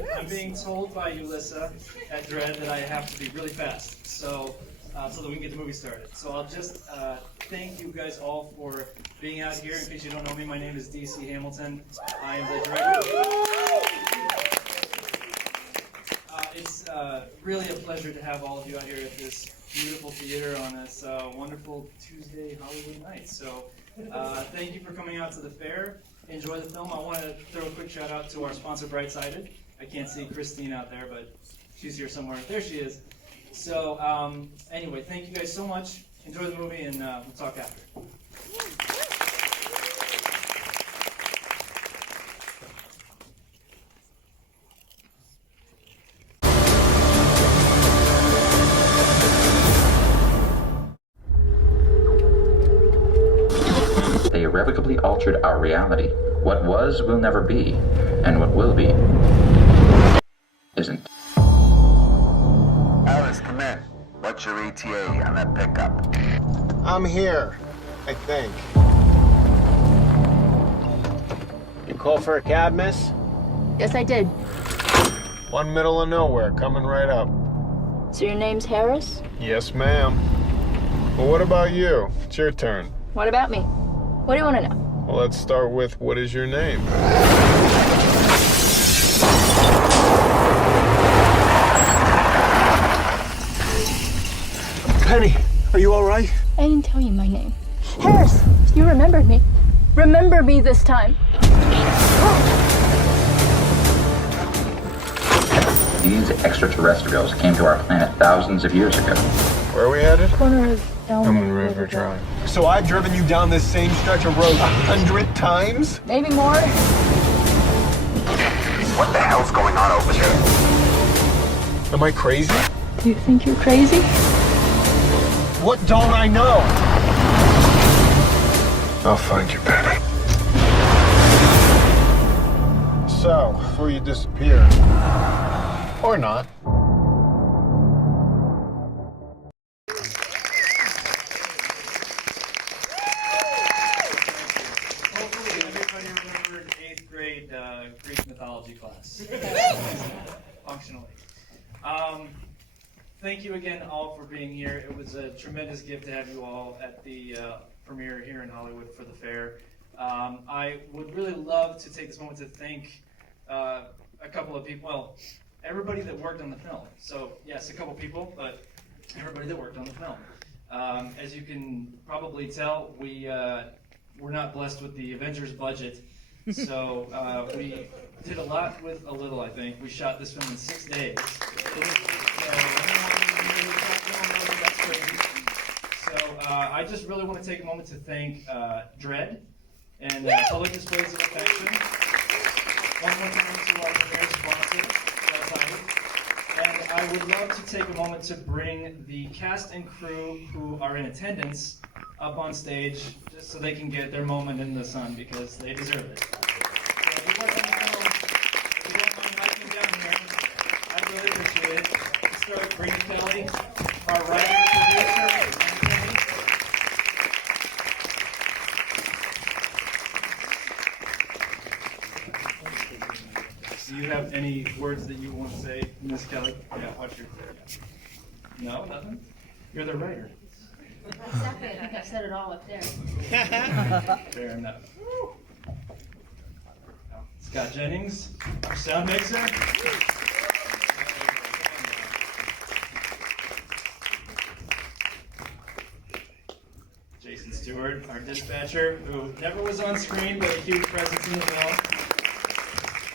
I'm being told by Ulissa at Dread that I have to be really fast, so that we can get the movie started. So I'll just thank you guys all for being out here. In case you don't know me, my name is DC Hamilton. I am the director. It's really a pleasure to have all of you out here at this beautiful theater on this wonderful Tuesday Hollywood night. So thank you for coming out to the fair. Enjoy the film. I want to throw a quick shout out to our sponsor, Brightsided. I can't see Christine out there, but she's here somewhere. There she is. So anyway, thank you guys so much. Enjoy the movie, and we'll talk after. They irrevocably altered our reality. What was will never be, and what will be isn't. Alice, come in. What's your ETA on that pickup? I'm here, I think. You call for a cab, miss? Yes, I did. One middle of nowhere, coming right up. So your name's Harris? Yes, ma'am. Well, what about you? It's your turn. What about me? What do you want to know? Well, let's start with, what is your name? Penny, are you all right? I didn't tell you my name. Harris, you remembered me. Remember me this time. These extraterrestrials came to our planet thousands of years ago. Where are we headed? Corner of Elm River Drive. So I've driven you down this same stretch of road 100 times? Maybe more. What the hell's going on over there? Am I crazy? Do you think you're crazy? What don't I know? I'll find you, Penny. So, before you disappear, or not, Hopefully everybody remembered 8th grade Greek mythology class. Functionally. Thank you again all for being here. It was a tremendous gift to have you all at the premiere here in Hollywood for the fair. I would really love to take this moment to thank a couple of people, well, everybody that worked on the film. So yes, a couple people, but everybody that worked on the film. As you can probably tell, we're not blessed with the Avengers budget, so we did a lot with a little, I think. We shot this film in 6 days. So I just really want to take a moment to thank Dread and Public Displays of Affection. One more time to our premier sponsor, and I would love to take a moment to bring the cast and crew who are in attendance up on stage just so they can get their moment in the sun because they deserve it. If you work on the film, if you don't mind writing down here, I'd really appreciate it. Let's start with Brinna Kelly, our writer, producer, and Penny. Do you have any words that you want to say, Miss Kelly? Yeah, what's your No, nothing? You're the writer. Exactly, I think I said it all up there. Fair enough. Scott Jennings, our sound mixer. Jason Stewart, our dispatcher, who never was on screen, but a huge presence in the film.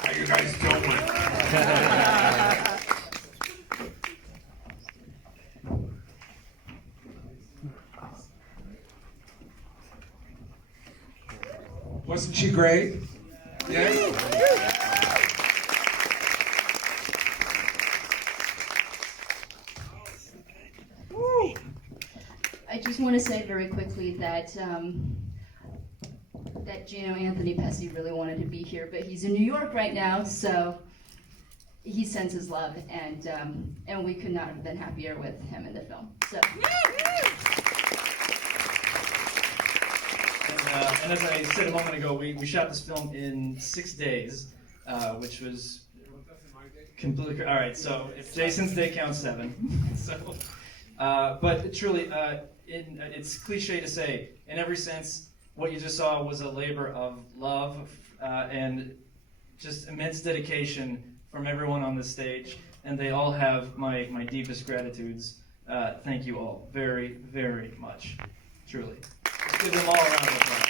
How you guys doing? Wasn't she great? Yes? I just want to say very quickly that that Gino Anthony Pesci really wanted to be here, but he's in New York right now, so he sends his love, and we could not have been happier with him in the film. So. And as I said a moment ago, we shot this film in 6 days, which was Completely. All right. So if Jason's day counts 7. So, but truly, it's cliche to say, in every sense, what you just saw was a labor of love and just immense dedication from everyone on this stage, and they all have my deepest gratitudes. Thank you all very, very much. Truly. Let's give them all a round of applause.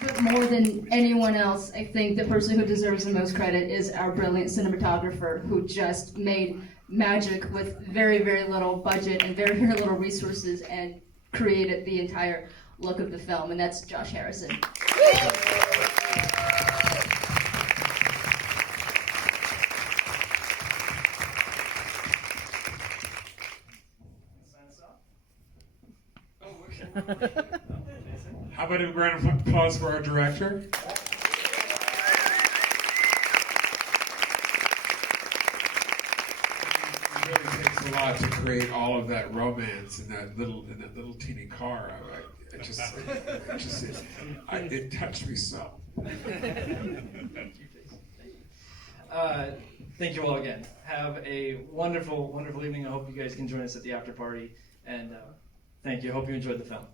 But more than anyone else, I think the person who deserves the most credit is our brilliant cinematographer who just made magic with very, very little budget and very, very little resources and created the entire look of the film, and that's Josh Harrison. How about a round of applause for our director? It really takes a lot to create all of that romance in that little teeny car. It touched me so. Thank you all again. Have a wonderful, wonderful evening. I hope you guys can join us at the after party. And thank you. I hope you enjoyed the film.